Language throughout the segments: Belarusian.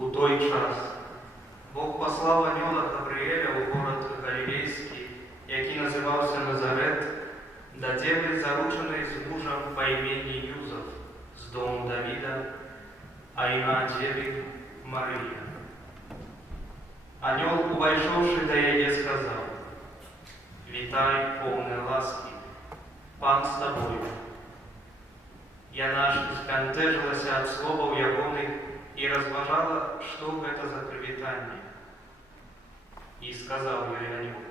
У той час Бог послав анёла Гавриэля ў горад Галілейскі, які называўся Назарет, да дзевы, заручанай з мужам па імені Юзаф, з дому Давіда, а імя дзевы Марыя. Анёл, увайшоўшы да яе, сказаў: «Вітай, поўная ласкі, пан з табою». Яна ж збянтэжылася ад словаў ягоных і разважала, што гэта за прывітанне. І сказаў ёй анёл: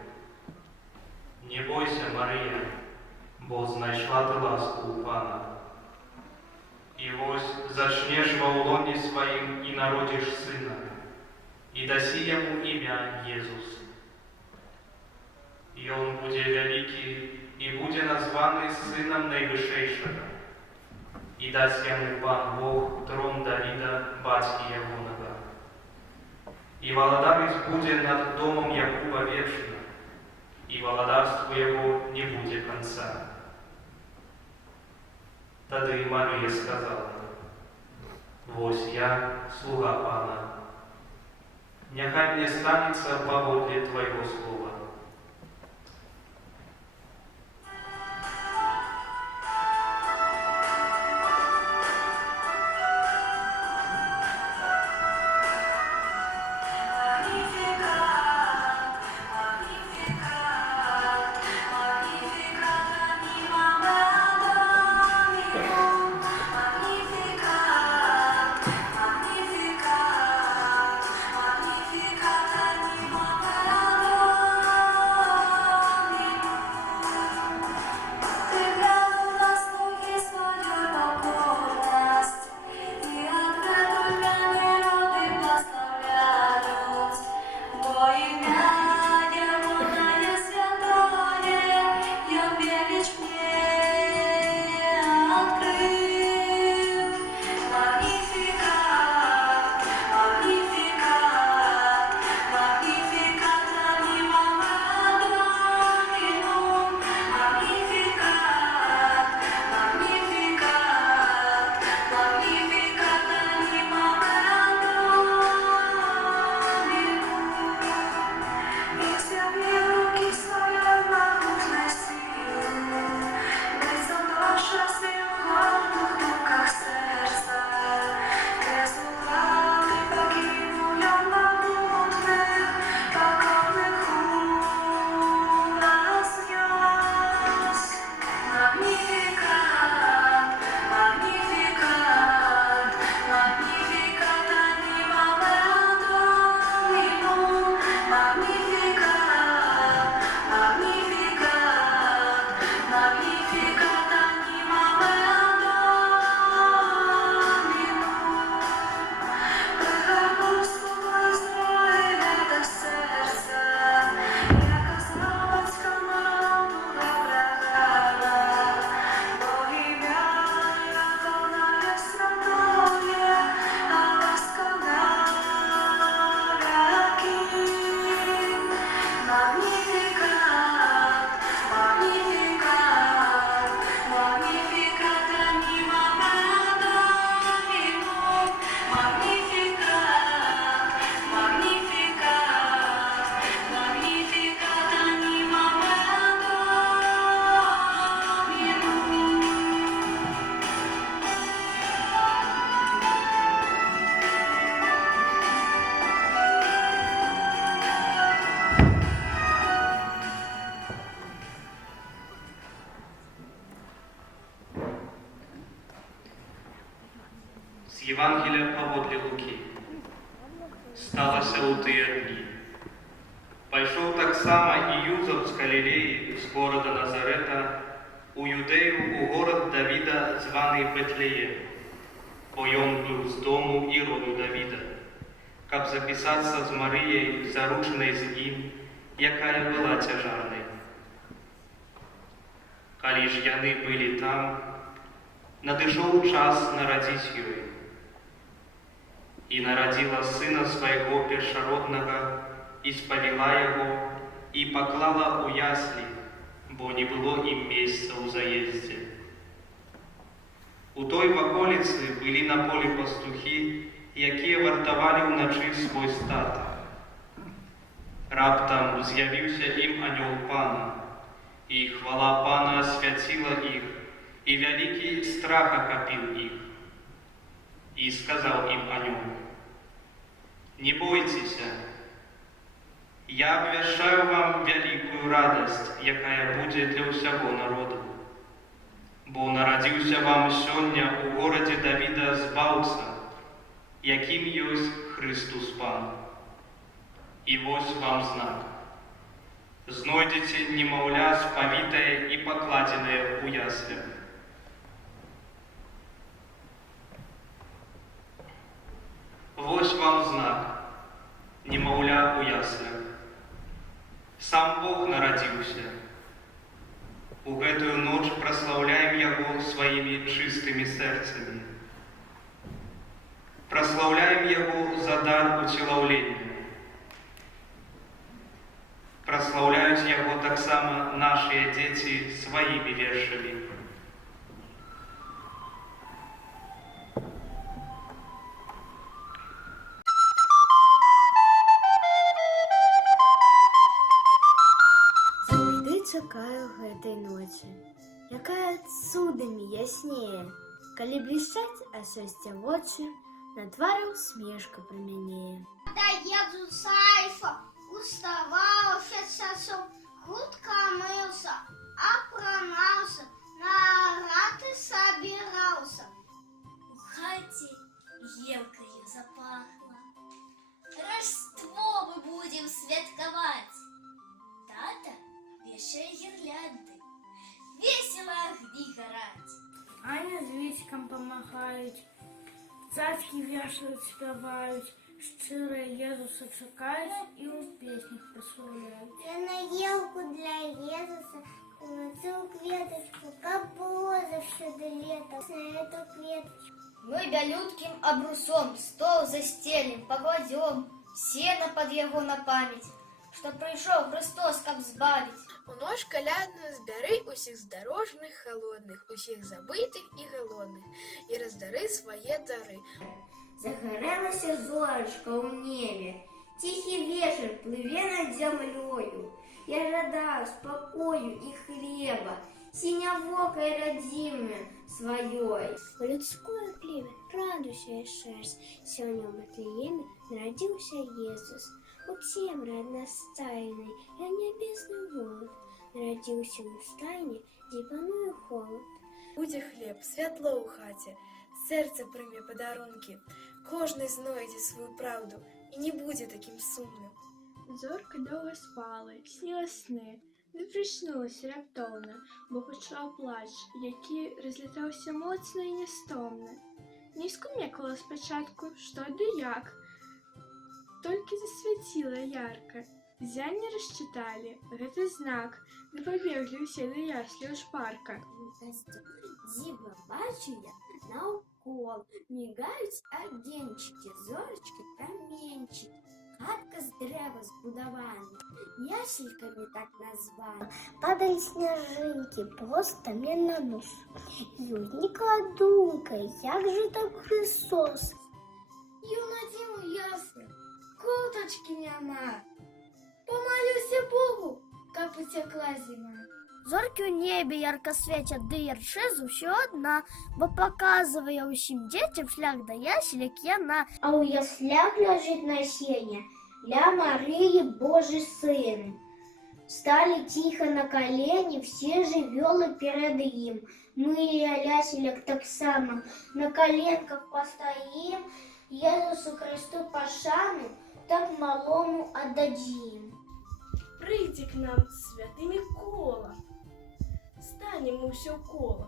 «Не бойся, Марыя, бо знайшла ты ласку ў пана. І вось зачнеш ва ўлоне сваім і народзіш сына, і дасі яму імя Езус. Ён будзе вялікі і будзе названы сынам Найвышэйшага. І даць яму пан Бог трон Давіда, бацькі ягонага. І валадарыць будзе над домом Якуба вечна, і валадарству яго не будзе канца». Тады Марія сказала: «Вось я, слуга пана. Няхай мне станецца паводле твайго слова». З Євангелія паводле Лукі. Сталася ў тыя дні. Пайшоў таксама і Юзаф з Галілеі, з горада Назарета, у Юдэю, у горад Давіда, званы Бэтлеем, бо ён быў з дому і роду Давіда, каб запісацца з Марыяй, заручанай з ім, якая была цяжарнай. Калі ж яны былі там, надышоў час нарадзіць ёй. І нарадзіла сына свайго першароднага, і спавіла яго, і паклала ў яслі, бо не было ім месца ў заездзе. У той ваколіцы былі на полі пастухі, якія вартавалі ўначы свой статак. Раптам з'явіўся ім анёл Пана, і хвала Пана асвяціла іх, і вялікі страх ахапіў іх. І сказаў ім анёл: «Не бойцеся, я абвяшчаю вам вялікую радасць, якая будзе для ўсяго народу. Бо нарадзіўся вам сёння ў горадзе Давіда збаўца, якім ёсць Христус Пан. І вось вам знак. Знойдзеце немаўля спавітае і пакладзенае ў яслях». Вось вам знак. Немаўля ў яслях. Сам Бог нарадзіўся. У гэтую ноч праслаўляем Яго сваімі чыстымі сэрцамі. Праслаўляем Яго за дар уцелаўлення. Праслаўляюць Яго таксама нашыя дзеці сваімі вершамі. Чакаю гэтай ночы, якая цудамі яснее, калі блішчаць ад шчасця вочы, на твары усмешка прамянее. Да еду сайфа, уставаўся часом, хутка мыўся, апранаўся, на раты сабіраўся. У хаце елкаю запахла. Рождество мы будем святкаваць. Тата вешае гірлянды, весело огни гараць. Аня з Віцькам памагаюць, цацкі вешаюць, спяваюць, шчыра Езуса чакаюць і ў песнях праслаўляюць. Я на елку для Езуса кладу кветочку, как было завсюду лето, на эту кветочку. Мы бялюткім абрусом стол застелім, пакладзём сена пад яго на памяць, што прыйшоў Христос, каб збавіць. У ноч калядную збяры усіх здарожных, халодных, усіх забытых і галодных, і раздары свае дары. Загарэлася зорачка ў небе, ціхі вечар плыве над зямлёю. Я жадаю спакою і хлеба, сінявокай радзімы сваёй. У людское племя радуйся шерсть, сёння ў Матлееме нарадзіўся Езус. У цемры аднастайнай я нябесны волат, нарадзіўся ў стайне, дзе пануе холад. Будзе хлеб, святло ў хаце, сэрца прыме падарункі, кожны знойдзе сваю праўду і не будзе такім сумным. Зорка доўга спала, сніла сны, ды прычнулася раптоўна, бо пачула плач, які разлетаўся моцна і нястомна. Не скумекала спачатку, што ды як, толькі засвяціла ярка. Зянне расчыталі, гэта знак, ды пабеглі ўсе да ясляў шпарка. Дзіва бачу я наўкол, мігаюць агеньчыкі, зорачкі, праменчыкі. Хатка з дрэва збудавана, яселькамі так названа. Падалі сняжынкі проста мне на нос. І ўзнікла думка, як же так Христос? Юнадзіну ясна, кутачкі няма. Помолюся Богу, каб утекла зима. Зоркі ў небе ярка свецяць, ды ярчэзу ўсё адна, бо паказвае ўсім дзецям шлях да ясель, як яна. А ў яслях ляжыць насенне ля Марыі Божий сын. Стали тихо на колени все жывёлы перед ім. Мы ля яселек таксама на коленках постоим, Езусу Христу пашану так малому отдадим. Прыйдзе к нам святы Мікола, станем мы ўсё кола,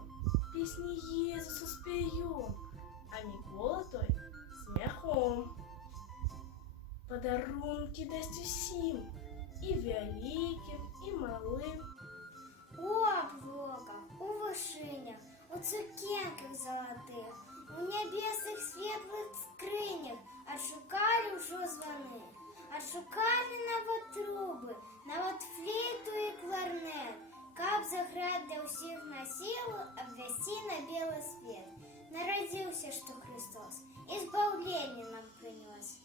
песні Езусу спяём, а Мікола той смяхом. Падарункі дасць усім, і вялікім, і малым. У абвоках, у вышынях, у цукерках залатых, у нябесных светлых скрынях адшукалі ўжо званы, адшукалі нават трубы, нават флейту і кларнет, каб заграць для ўсіх на сілу, абвясці на белы свет. Народился, что Христос избавление нам принес.